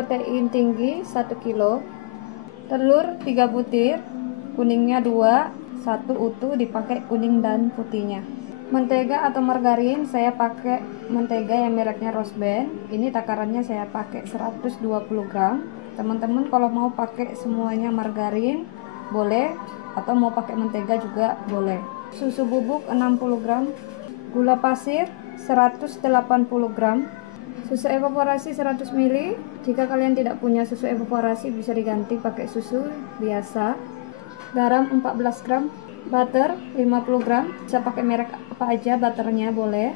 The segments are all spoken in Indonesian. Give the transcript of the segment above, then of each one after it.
protein tinggi 1 kilo, telur 3 butir, kuningnya 2, 1 utuh dipakai kuning dan putihnya. Mentega atau margarin saya pakai mentega yang mereknya Rose Band. Ini takarannya saya pakai 120 gram. Teman-teman kalau mau pakai semuanya margarin boleh, atau mau pakai mentega juga boleh. Susu bubuk 60 gram, gula pasir 180 gram, susu evaporasi 100 ml. Jika kalian tidak punya susu evaporasi bisa diganti pakai susu biasa. Garam 14 gram, butter 50 gram, bisa pakai merek apa aja butternya boleh.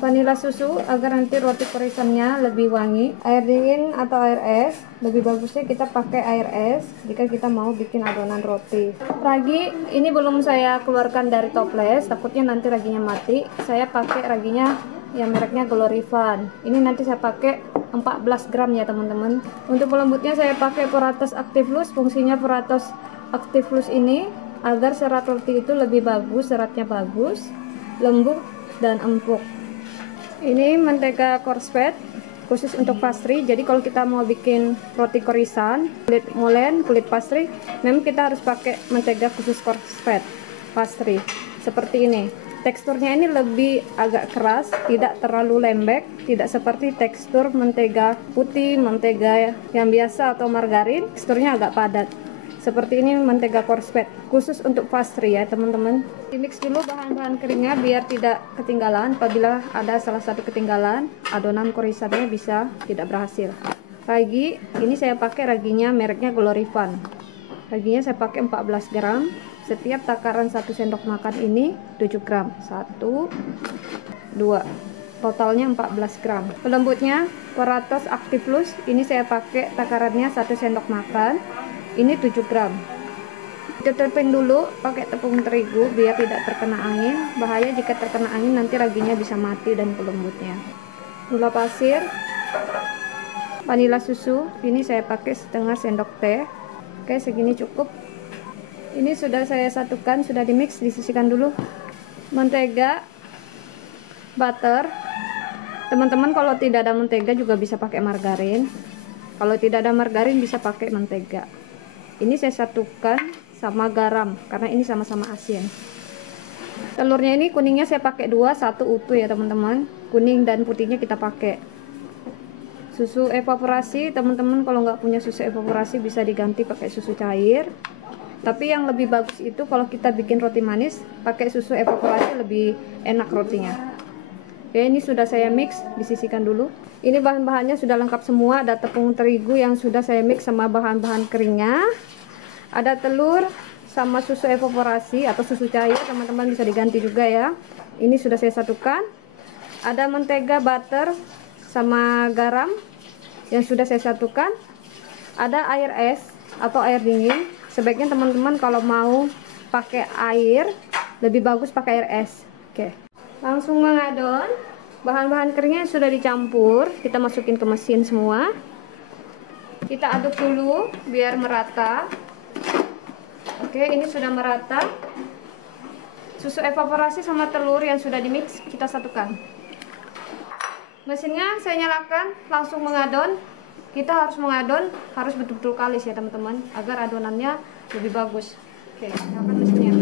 Vanila susu agar nanti roti korisannya lebih wangi. Air dingin atau air es, lebih bagusnya kita pakai air es jika kita mau bikin adonan roti. Ragi ini belum saya keluarkan dari toples, takutnya nanti raginya mati. Saya pakai raginya yang mereknya Glory Fun. Ini nanti saya pakai 14 gram ya teman-teman. Untuk pelembutnya saya pakai Puratos Activlux. Fungsinya Puratos Activlux ini agar serat roti itu lebih bagus, seratnya bagus, lembut dan empuk. Ini mentega coarse fat khusus untuk pastry. Jadi kalau kita mau bikin roti korisan, kulit molen, kulit pastry, memang kita harus pakai mentega khusus coarse fat pastry. Seperti ini. Teksturnya ini lebih agak keras, tidak terlalu lembek, tidak seperti tekstur mentega putih, mentega yang biasa atau margarin, teksturnya agak padat. Seperti ini mentega coarse fat khusus untuk pastry ya teman-teman. Dimix dulu bahan-bahan keringnya biar tidak ketinggalan. Apabila ada salah satu ketinggalan, adonan korisannya bisa tidak berhasil. Ragi, ini saya pakai raginya mereknya Glory Fun. Raginya saya pakai 14 gram. Setiap takaran 1 sendok makan ini 7 gram. 1, 2. Totalnya 14 gram. Pelembutnya Puratos Activlux. Ini saya pakai takarannya 1 sendok makan. Ini 7 gram. Ditepung dulu pakai tepung terigu biar tidak terkena angin. Bahaya jika terkena angin nanti raginya bisa mati dan pelembutnya. Gula pasir, vanila susu. Ini saya pakai setengah sendok teh. Oke, segini cukup. Ini sudah saya satukan, sudah dimix, disisihkan dulu. Mentega, butter. Teman-teman kalau tidak ada mentega juga bisa pakai margarin. Kalau tidak ada margarin bisa pakai mentega. Ini saya satukan sama garam karena ini sama-sama asin. Telurnya ini kuningnya saya pakai 2, 1 utuh ya teman-teman. Kuning dan putihnya kita pakai. Susu evaporasi, teman-teman kalau nggak punya susu evaporasi bisa diganti pakai susu cair. Tapi yang lebih bagus itu kalau kita bikin roti manis pakai susu evaporasi, lebih enak rotinya. Oke, ini sudah saya mix, disisihkan dulu. Ini bahan-bahannya sudah lengkap semua. Ada tepung terigu yang sudah saya mix sama bahan-bahan keringnya. Ada telur sama susu evaporasi atau susu cair, teman-teman bisa diganti juga ya. Ini sudah saya satukan. Ada mentega, butter sama garam yang sudah saya satukan. Ada air es atau air dingin. Sebaiknya teman-teman kalau mau pakai air, lebih bagus pakai air es. Oke. Langsung mengadon. Bahan-bahan keringnya sudah dicampur, kita masukin ke mesin semua. Kita aduk dulu biar merata. Oke, ini sudah merata. Susu evaporasi sama telur yang sudah dimix kita satukan. Mesinnya saya nyalakan, langsung mengadon. Kita harus mengadon, harus betul-betul kalis ya teman-teman, agar adonannya lebih bagus. Oke, nyalakan mesinnya.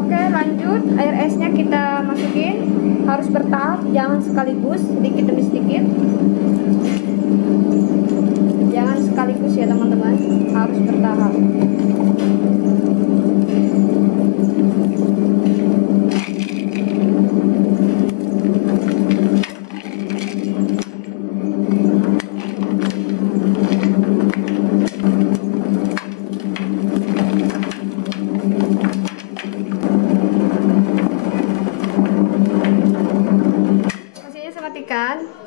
Oke, lanjut, air esnya kita masukin, harus bertahap, jangan sekaligus, sedikit demi sedikit. Jangan sekaligus ya teman-teman, harus bertahap.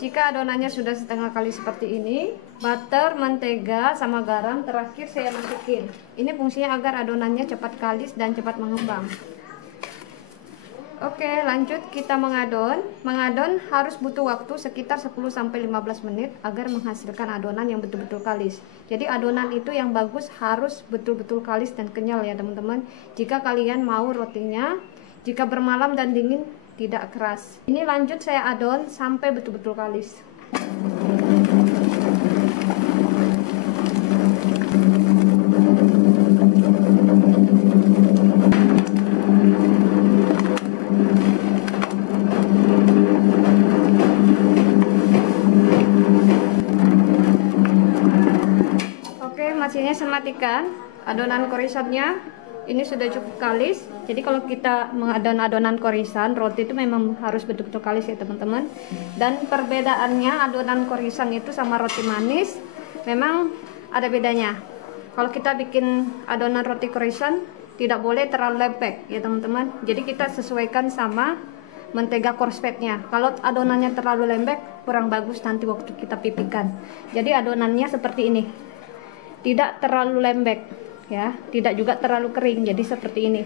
Jika adonannya sudah setengah kali seperti ini, butter, mentega, sama garam terakhir saya masukin. Ini fungsinya agar adonannya cepat kalis dan cepat mengembang. Oke, lanjut kita mengadon. Mengadon harus butuh waktu sekitar 10-15 menit agar menghasilkan adonan yang betul-betul kalis. Jadi adonan itu yang bagus harus betul-betul kalis dan kenyal ya teman-teman. Jika kalian mau rotinya, jika bermalam dan dingin, tidak keras. Ini lanjut saya adon sampai betul-betul kalis. Oke, mesinnya saya matikan. Adonan korisannya ini sudah cukup kalis. Jadi kalau kita mengadon adonan korisan, roti itu memang harus betul-betul kalis ya teman-teman. Dan perbedaannya adonan korisan itu sama roti manis memang ada bedanya. Kalau kita bikin adonan roti korisan tidak boleh terlalu lembek ya teman-teman. Jadi kita sesuaikan sama mentega korsfetnya. Kalau adonannya terlalu lembek kurang bagus nanti waktu kita pipihkan. Jadi adonannya seperti ini, tidak terlalu lembek ya, tidak juga terlalu kering, jadi seperti ini.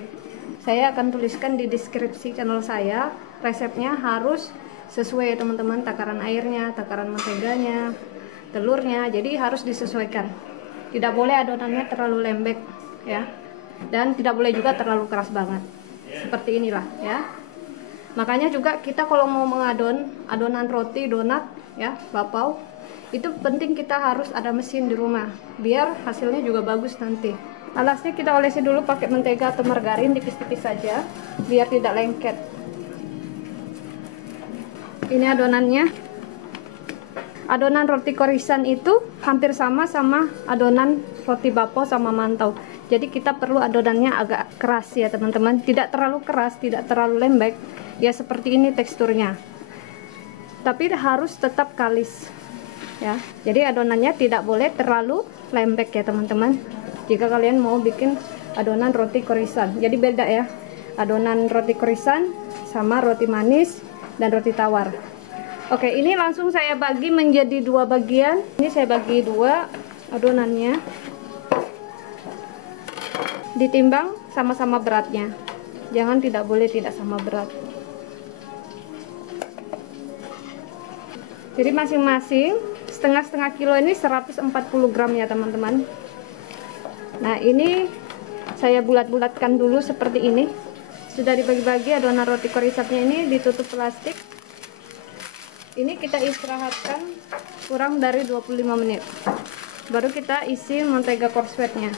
Saya akan tuliskan di deskripsi channel saya, resepnya harus sesuai ya teman-teman, takaran airnya, takaran menteganya, telurnya, jadi harus disesuaikan. Tidak boleh adonannya terlalu lembek ya, dan tidak boleh juga terlalu keras banget. Seperti inilah ya. Makanya juga kita kalau mau mengadon adonan roti, donat ya, bapau, itu penting kita harus ada mesin di rumah biar hasilnya juga bagus nanti. Alasnya kita olesi dulu pakai mentega atau margarin tipis-tipis saja biar tidak lengket. Ini adonannya. Adonan roti korisan itu hampir sama adonan roti bapau sama mantau. Jadi kita perlu adonannya agak keras ya teman-teman, tidak terlalu keras, tidak terlalu lembek ya, seperti ini teksturnya, tapi harus tetap kalis ya. Jadi adonannya tidak boleh terlalu lembek ya teman-teman jika kalian mau bikin adonan roti korisan. Jadi beda ya adonan roti korisan sama roti manis dan roti tawar. Oke, ini langsung saya bagi menjadi dua bagian. Ini saya bagi dua adonannya, ditimbang sama-sama beratnya, jangan tidak boleh tidak sama berat. Jadi masing-masing setengah-setengah kilo ini 140 gram ya teman-teman. Nah ini saya bulat-bulatkan dulu seperti ini. Sudah dibagi-bagi adonan roti korisannya, ini ditutup plastik. Ini kita istirahatkan kurang dari 25 menit. Baru kita isi mentega korsfetnya.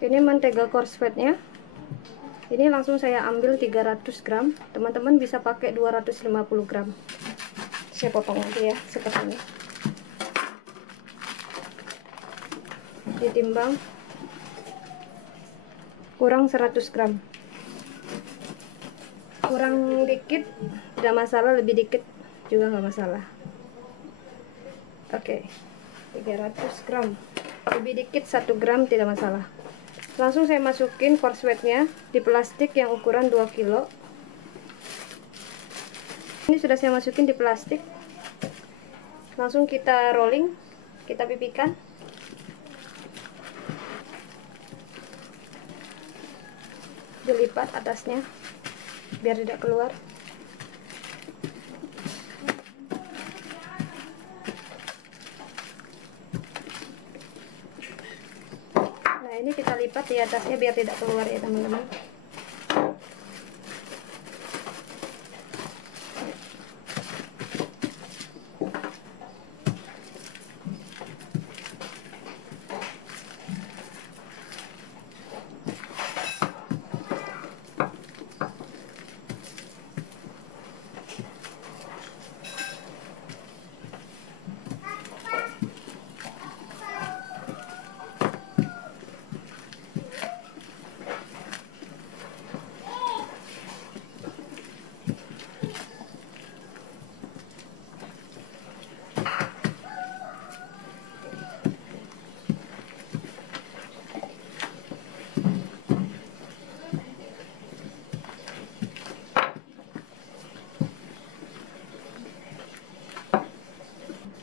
Ini mentega korsfetnya. Ini langsung saya ambil 300 gram. Teman-teman bisa pakai 250 gram. Saya potong aja ya seperti ini. Ditimbang kurang 100 gram. Kurang dikit tidak masalah, lebih dikit juga nggak masalah. Oke, 300 gram, lebih dikit 1 gram tidak masalah. Langsung saya masukin korsfetnya di plastik yang ukuran 2 kilo. Ini sudah saya masukin di plastik. Langsung kita rolling, kita pipihkan. Dilipat atasnya biar tidak keluar. Nah ini kita lipat di atasnya biar tidak keluar ya teman-teman.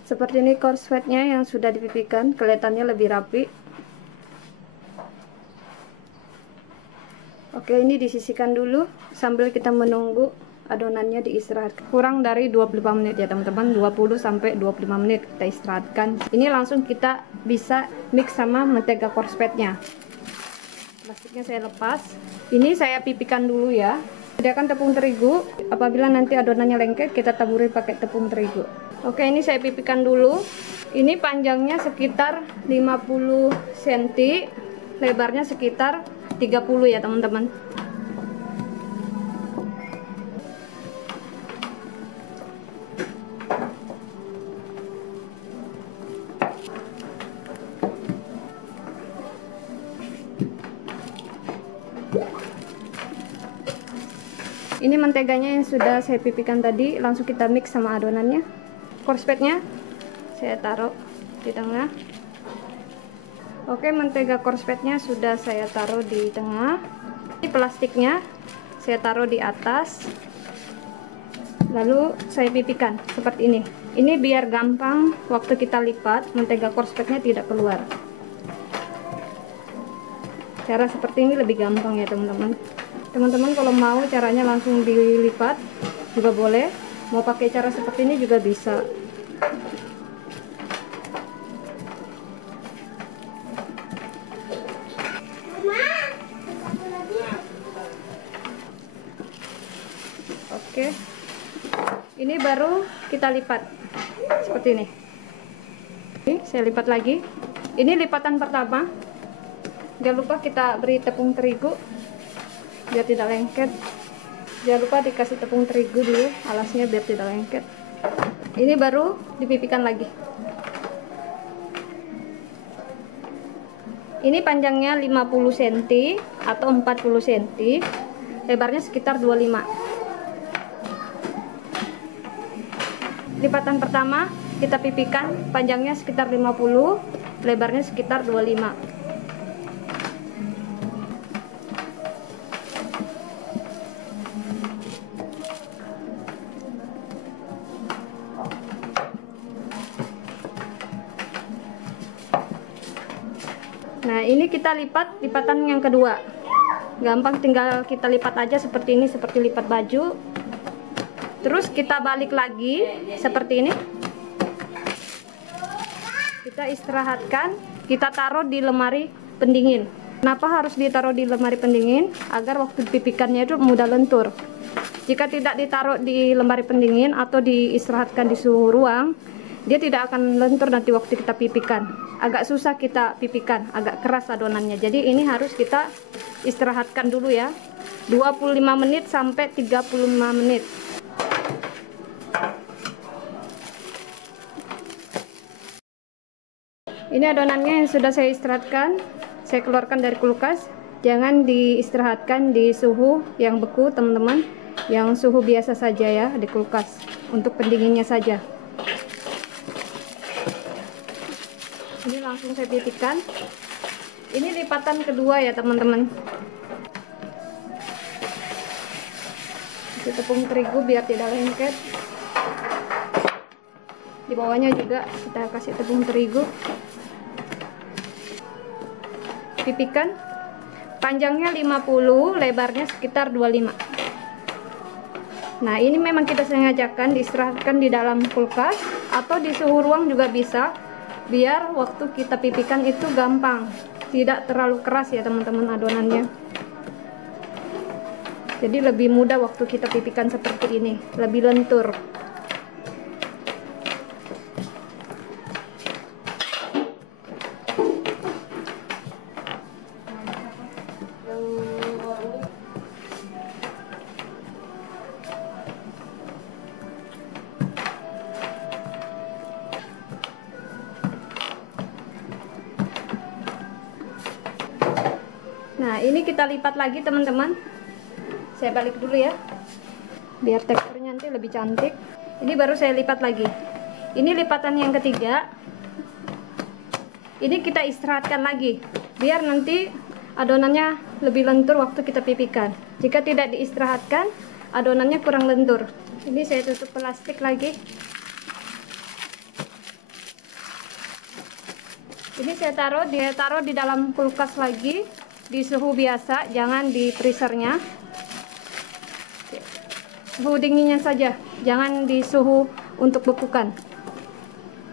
Seperti ini korsfetnya yang sudah dipipihkan, kelihatannya lebih rapi. Oke, ini disisihkan dulu sambil kita menunggu adonannya diistirahatkan. Kurang dari 25 menit ya teman-teman, 20 sampai 25 menit kita istirahatkan. Ini langsung kita bisa mix sama mentega korsfetnya. Plastiknya saya lepas. Ini saya pipihkan dulu ya. Sediakan tepung terigu. Apabila nanti adonannya lengket, kita taburi pakai tepung terigu. Oke, ini saya pipihkan dulu. Ini panjangnya sekitar 50 cm, lebarnya sekitar 30 ya teman-teman. Ini menteganya yang sudah saya pipihkan tadi, langsung kita mix sama adonannya. Korspetnya saya taruh di tengah. Oke, mentega korspetnya sudah saya taruh di tengah. Ini plastiknya saya taruh di atas. Lalu saya pipihkan seperti ini. Ini biar gampang waktu kita lipat, mentega korspetnya tidak keluar. Cara seperti ini lebih gampang ya teman-teman. Teman-teman kalau mau caranya langsung dilipat juga boleh, mau pakai cara seperti ini juga bisa. Oke, ini baru kita lipat seperti ini. Ini saya lipat lagi. Ini lipatan pertama. Jangan lupa kita beri tepung terigu biar tidak lengket. Jangan lupa dikasih tepung terigu dulu alasnya biar tidak lengket. Ini baru dipipihkan lagi. Ini panjangnya 50 cm atau 40 cm, lebarnya sekitar 25. Lipatan pertama kita pipihkan, panjangnya sekitar 50, lebarnya sekitar 25. Nah, ini kita lipat lipatan yang kedua. Gampang, tinggal kita lipat aja seperti ini, seperti lipat baju. Terus kita balik lagi seperti ini. Kita istirahatkan, kita taruh di lemari pendingin. Kenapa harus ditaruh di lemari pendingin? Agar waktu pipihkannya itu mudah lentur. Jika tidak ditaruh di lemari pendingin atau diistirahatkan di suhu ruang, dia tidak akan lentur nanti waktu kita pipihkan. Agak susah kita pipihkan, agak keras adonannya. Jadi ini harus kita istirahatkan dulu ya, 25 menit sampai 35 menit. Ini adonannya yang sudah saya istirahatkan, saya keluarkan dari kulkas. Jangan diistirahatkan di suhu yang beku teman-teman, yang suhu biasa saja ya di kulkas, untuk pendinginnya saja. Ini langsung saya pipihkan. Ini lipatan kedua ya teman-teman. Tepung terigu biar tidak lengket. Di bawahnya juga kita kasih tepung terigu. Pipihkan. Panjangnya 50, lebarnya sekitar 25. Nah, ini memang kita sengajakan diistirahatkan di dalam kulkas atau di suhu ruang juga bisa, biar waktu kita pipihkan itu gampang, tidak terlalu keras ya teman-teman adonannya. Jadi lebih mudah waktu kita pipihkan seperti ini, lebih lentur. Nah, ini kita lipat lagi teman-teman. Saya balik dulu ya, biar teksturnya nanti lebih cantik. Ini baru saya lipat lagi. Ini lipatan yang ketiga. Ini kita istirahatkan lagi, biar nanti adonannya lebih lentur waktu kita pipihkan. Jika tidak diistirahatkan, adonannya kurang lentur. Ini saya tutup plastik lagi. Ini saya taruh di dalam kulkas lagi, di suhu biasa, jangan di freezernya. Suhu dinginnya saja, jangan di suhu untuk bekukan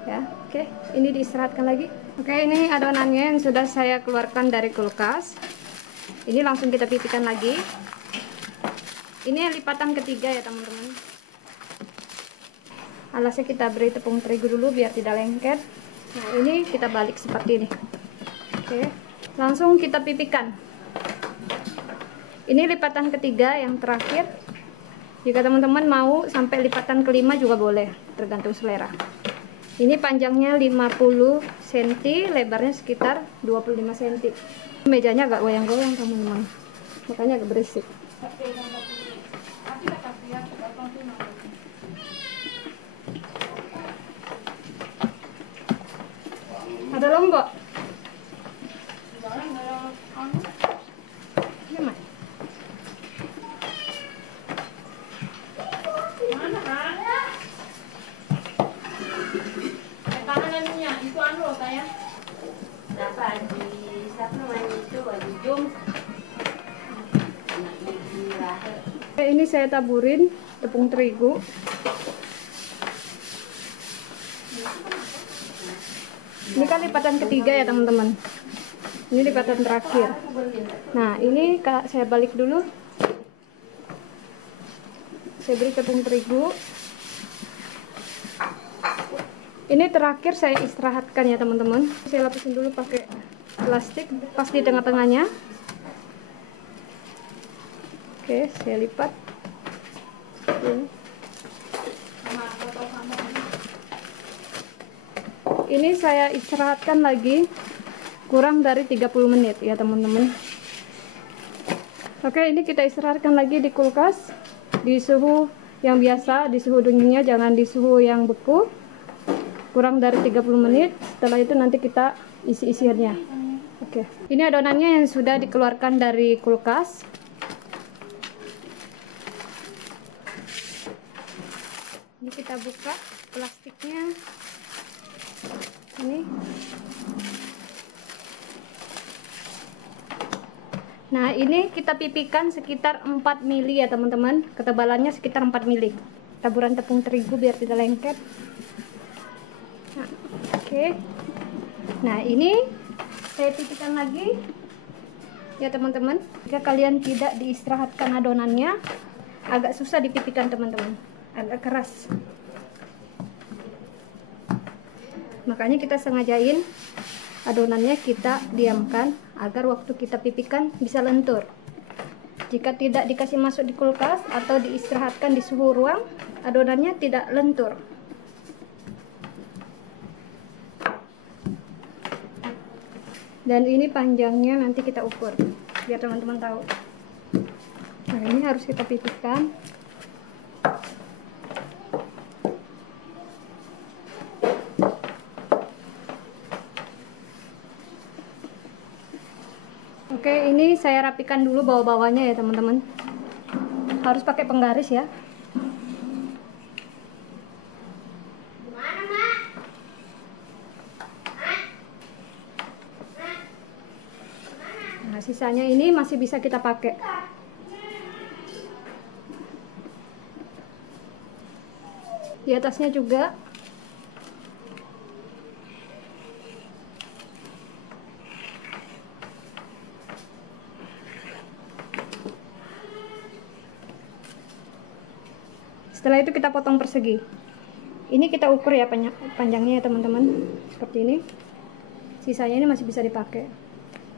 ya. Oke, ini diistirahatkan lagi. Oke, ini adonannya yang sudah saya keluarkan dari kulkas. Ini langsung kita pipihkan lagi. Ini lipatan ketiga ya teman-teman. Alasnya kita beri tepung terigu dulu biar tidak lengket. Nah, ini kita balik seperti ini. Oke, langsung kita pipihkan. Ini lipatan ketiga yang terakhir. Jika teman-teman mau sampai lipatan kelima juga boleh, tergantung selera. Ini panjangnya 50 cm, lebarnya sekitar 25 cm. Mejanya agak goyang-goyang teman-teman, makanya agak berisik. Ada lombok? Gimana? Itu anu loh saya. Dapat di siapa namanya itu di Jum. Ini saya taburin tepung terigu. Ini kan lipatan ketiga ya teman-teman. Ini lipatan terakhir. Nah, ini saya balik dulu. Saya beri tepung terigu. Ini terakhir saya istirahatkan ya teman-teman. Saya lapisin dulu pakai plastik pas di tengah-tengahnya. Oke, saya lipat. Ini saya istirahatkan lagi kurang dari 30 menit ya teman-teman. Oke, ini kita istirahatkan lagi di kulkas di suhu yang biasa, di suhu dinginnya, jangan di suhu yang beku. Kurang dari 30 menit. Setelah itu nanti kita isi isiannya. Oke, ini adonannya yang sudah dikeluarkan dari kulkas. Ini kita buka plastiknya. Ini. Nah, ini kita pipihkan sekitar 4 mili ya teman-teman. Ketebalannya sekitar 4 mili. Taburan tepung terigu biar tidak lengket. Nah, oke. Nah, ini saya pipihkan lagi ya teman-teman. Jika kalian tidak diistirahatkan adonannya, agak susah dipipihkan teman-teman, agak keras. Makanya kita sengajain adonannya kita diamkan agar waktu kita pipihkan bisa lentur. Jika tidak dikasih masuk di kulkas atau diistirahatkan di suhu ruang, adonannya tidak lentur. Dan ini panjangnya nanti kita ukur biar teman-teman tahu. Nah, ini harus kita pipihkan. Oke, ini saya rapikan dulu bawah-bawahnya ya teman-teman. Harus pakai penggaris ya. Nah, sisanya ini masih bisa kita pakai. Di atasnya juga. Setelah itu kita potong persegi. Ini kita ukur ya panjangnya ya teman-teman. Seperti ini. Sisanya ini masih bisa dipakai.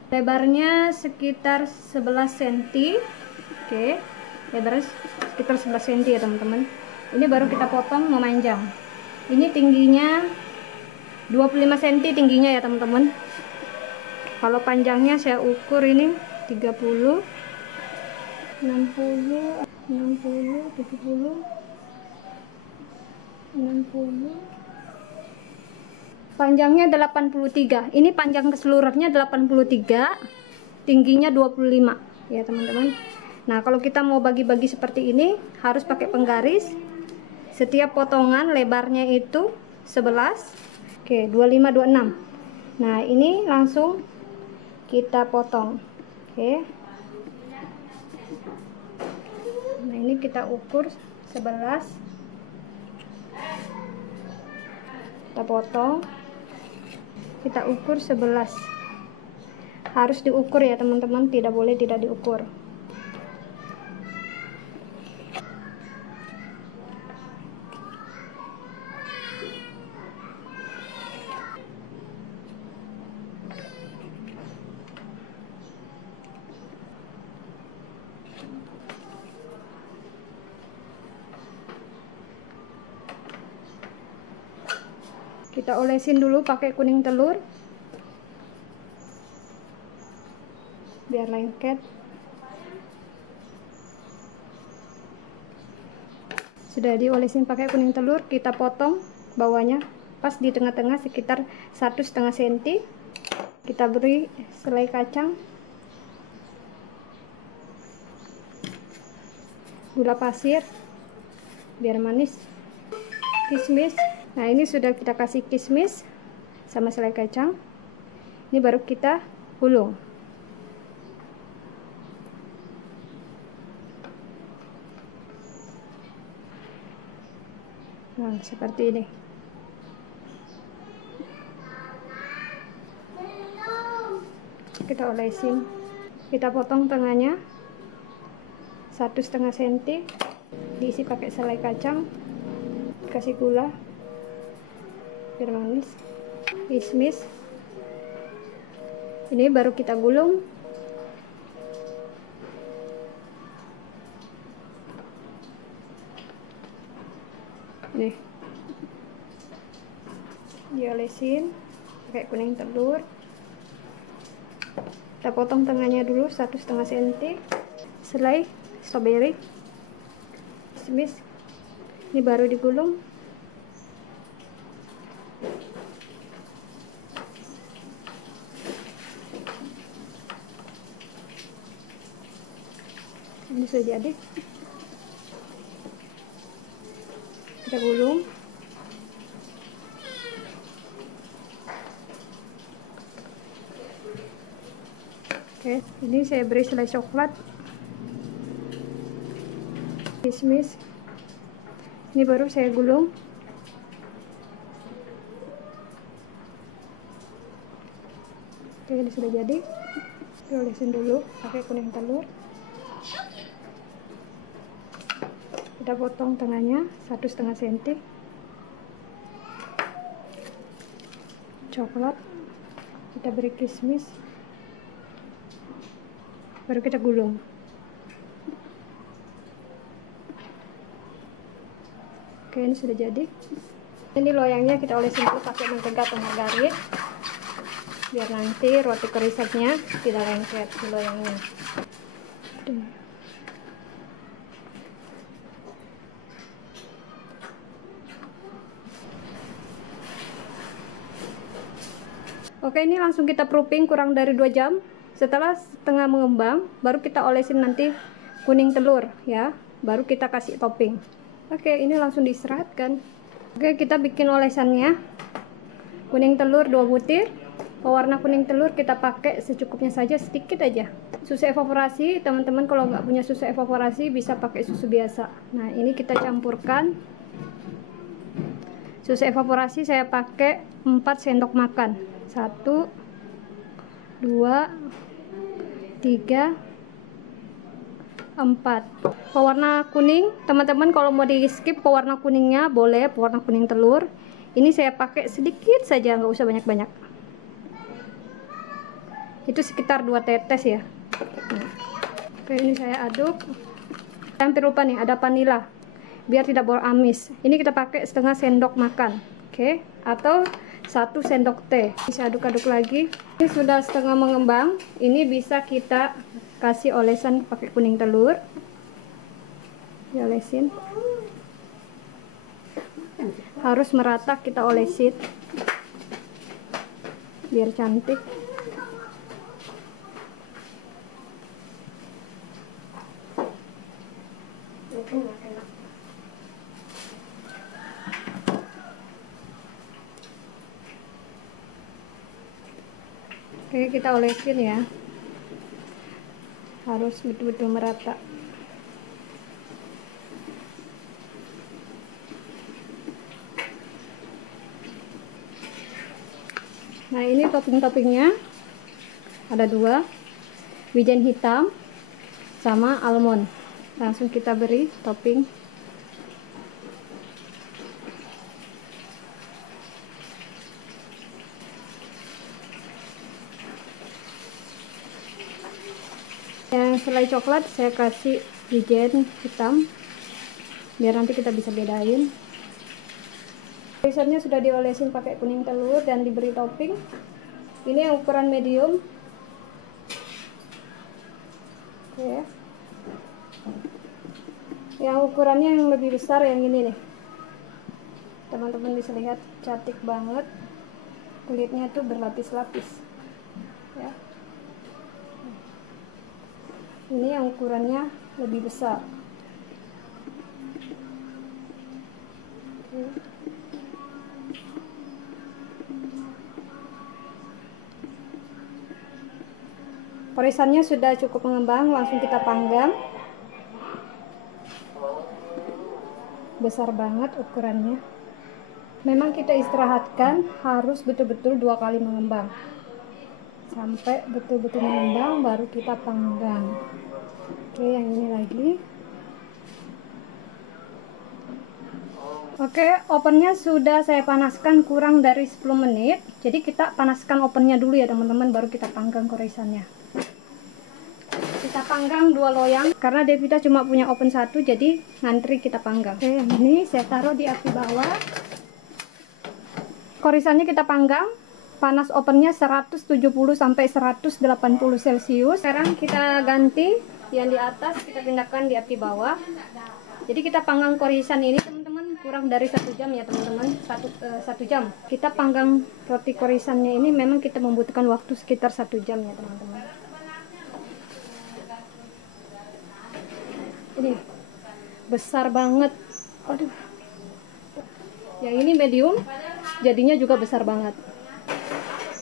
Lebarnya sekitar 11 cm. Oke. Lebarnya sekitar 11 cm ya teman-teman. Ini baru kita potong memanjang. Ini tingginya 25 cm tingginya ya teman-teman. Kalau panjangnya saya ukur ini 30, 60, 60, 70, 60. Panjangnya 83. Ini panjang keseluruhannya 83, tingginya 25 ya teman-teman. Nah, kalau kita mau bagi-bagi seperti ini harus pakai penggaris. Setiap potongan lebarnya itu 11. Oke, 25, 26. Nah, ini langsung kita potong. Oke. Nah, ini kita ukur 11. Kita potong, kita ukur 11. Harus diukur ya teman-teman, tidak boleh tidak diukur. Kita olesin dulu pakai kuning telur biar lengket. Sudah diolesin pakai kuning telur, kita potong bawahnya pas di tengah-tengah sekitar 1,5 cm. Kita beri selai kacang, gula pasir biar manis, kismis. Nah, ini sudah kita kasih kismis sama selai kacang. Ini baru kita gulung. Nah, seperti ini. Kita olesin, kita potong tengahnya 1,5 cm, diisi pakai selai kacang, kasih gula biar manis, kismis. Ini baru kita gulung. Nih, diolesin pakai kuning telur. Kita potong tengahnya dulu 1,5 cm, selai strawberry, kismis. Ini baru digulung. Ini sudah jadi. Kita gulung. Oke, ini saya beri selai coklat, kismis. Ini baru saya gulung. Oke, ini sudah jadi. Kita olesin dulu pakai kuning telur. Kita potong tengahnya 1,5 cm. Coklat, kita beri kismis, baru kita gulung. Oke, ini sudah jadi. Ini loyangnya kita olesin dulu pakai mentega atau margarin biar nanti roti kerisapnya tidak lengket di loyangnya. Oke, ini langsung kita proofing kurang dari 2 jam. Setelah setengah mengembang, baru kita olesin nanti kuning telur ya. Baru kita kasih topping. Oke, ini langsung diseratkan. Oke, kita bikin olesannya. Kuning telur 2 butir. Pewarna kuning telur kita pakai secukupnya saja, sedikit aja. Susu evaporasi, teman-teman kalau nggak punya susu evaporasi bisa pakai susu biasa. Nah, ini kita campurkan. Susu evaporasi saya pakai 4 sendok makan. 1, 2, 3, 4. Pewarna kuning, teman-teman kalau mau di skip pewarna kuningnya boleh, pewarna kuning telur. Ini saya pakai sedikit saja, nggak usah banyak-banyak. Itu sekitar 2 tetes ya. Oke, ini saya aduk. Hampir lupa nih, ada vanila biar tidak bau amis. Ini kita pakai setengah sendok makan. Oke, atau 1 sendok teh. Bisa aduk-aduk lagi. Ini sudah setengah mengembang. Ini bisa kita kasih olesan pakai kuning telur. Diolesin. Harus merata kita olesin biar cantik. Oke, kita olesin ya, harus betul-betul merata. Nah, ini topping-toppingnya ada 2, wijen hitam sama almond. Langsung kita beri topping. Yang selai coklat saya kasih wijen hitam biar nanti kita bisa bedain. Korisannya sudah diolesin pakai kuning telur dan diberi topping. Ini yang ukuran medium. Oke. Yang ukurannya yang lebih besar yang ini nih. Teman-teman bisa lihat cantik banget. Kulitnya tuh berlapis-lapis. Ya. Ini yang ukurannya lebih besar. Oke. Korisannya sudah cukup mengembang, langsung kita panggang. Besar banget ukurannya. Memang kita istirahatkan harus betul-betul 2 kali mengembang. Sampai betul-betul mengembang baru kita panggang. Oke, yang ini lagi. Oke, ovennya sudah saya panaskan kurang dari 10 menit. Jadi kita panaskan ovennya dulu ya teman-teman, baru kita panggang korisannya. Kita panggang 2 loyang karena Devita cuma punya oven 1, jadi ngantri kita panggang. Oke, yang ini saya taruh di api bawah. Korisannya kita panggang, panas ovennya 170 sampai 180 celcius. Sekarang kita ganti yang di atas, kita pindahkan di api bawah. Jadi kita panggang korisan ini teman-teman kurang dari 1 jam ya teman-teman, 1 jam. Kita panggang roti korisannya ini memang kita membutuhkan waktu sekitar 1 jam ya teman-teman. Ini besar banget. Aduh. Yang ini medium, jadinya juga besar banget.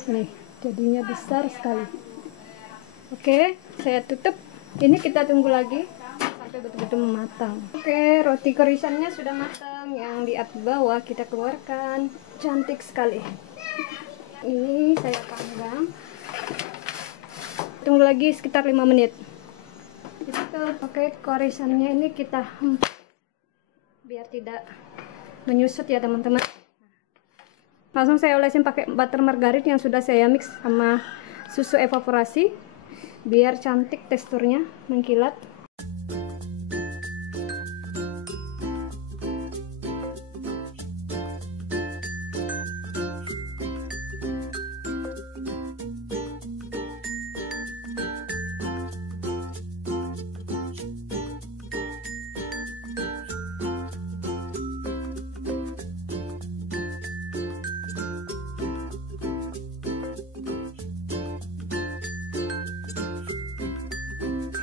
Nih, jadinya besar sekali. Oke, saya tutup. Ini kita tunggu lagi sampai betul-betul matang. Oke, roti korisannya sudah matang. Yang di api bawah kita keluarkan. Cantik sekali. Ini saya panggang. Tunggu lagi sekitar 5 menit. Oke, korisannya ini kita biar tidak menyusut ya teman-teman. Langsung saya olesin pakai butter margarin yang sudah saya mix sama susu evaporasi biar cantik teksturnya, mengkilat.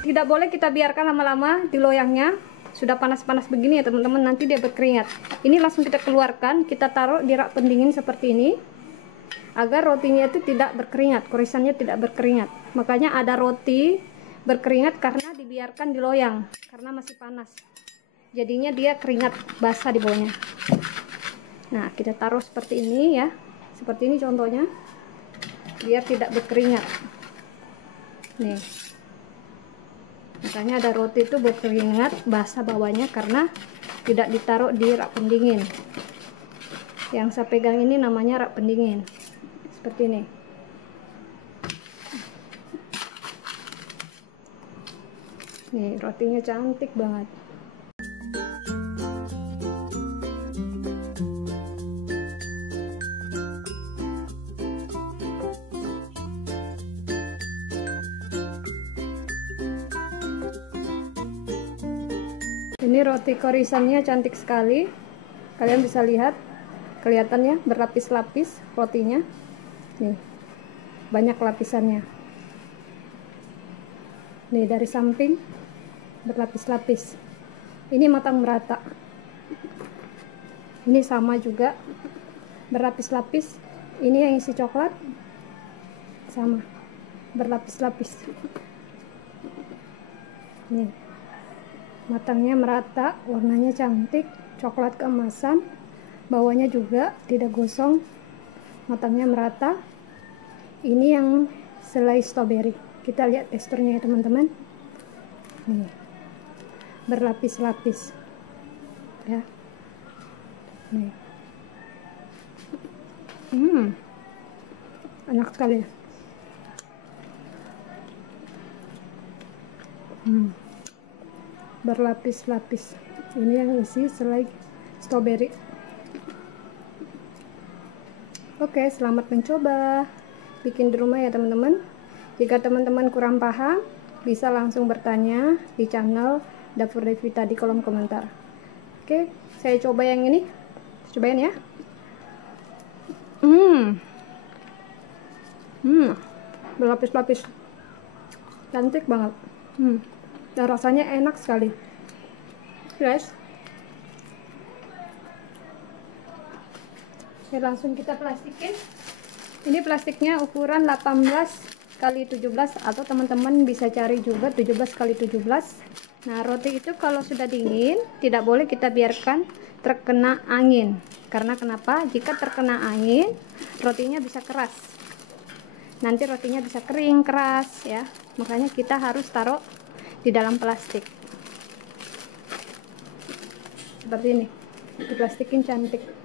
Tidak boleh kita biarkan lama-lama di loyangnya. Sudah panas-panas begini ya teman-teman, nanti dia berkeringat. Ini langsung kita keluarkan, kita taruh di rak pendingin seperti ini agar rotinya itu tidak berkeringat, korisannya tidak berkeringat. Makanya ada roti berkeringat karena dibiarkan di loyang karena masih panas. Jadinya dia keringat basah di bawahnya. Nah, kita taruh seperti ini ya. Seperti ini contohnya. Biar tidak berkeringat. Nih. Makanya ada roti itu berkeringat basah bawahnya karena tidak ditaruh di rak pendingin. Yang saya pegang ini namanya rak pendingin. Seperti ini. Nih, rotinya cantik banget. Ini roti korisannya cantik sekali. Kalian bisa lihat, kelihatannya berlapis-lapis rotinya. Nih, banyak lapisannya. Nih, dari samping berlapis-lapis. Ini matang merata. Ini sama juga berlapis-lapis. Ini yang isi coklat sama berlapis-lapis. Nih, matangnya merata, warnanya cantik, coklat keemasan, bawahnya juga tidak gosong, matangnya merata. Ini yang selai strawberry. Kita lihat teksturnya ya teman-teman. Nih, berlapis-lapis ya. Nih, enak sekali. Berlapis-lapis. Ini yang isi selai strawberry. Oke, selamat mencoba bikin di rumah ya teman-teman. Jika teman-teman kurang paham, bisa langsung bertanya di channel Dapur Devita di kolom komentar. Oke, saya coba yang ini. Cobain ya. Berlapis-lapis, cantik banget. Dan rasanya enak sekali, guys. Oke, langsung kita plastikin. Ini plastiknya ukuran 18 kali 17 atau teman-teman bisa cari juga 17 kali 17. Nah, roti itu kalau sudah dingin tidak boleh kita biarkan terkena angin. Karena kenapa? Jika terkena angin, rotinya bisa keras. Nanti rotinya bisa kering, keras ya. Makanya kita harus taruh di dalam plastik. Seperti ini. Diplastikin cantik.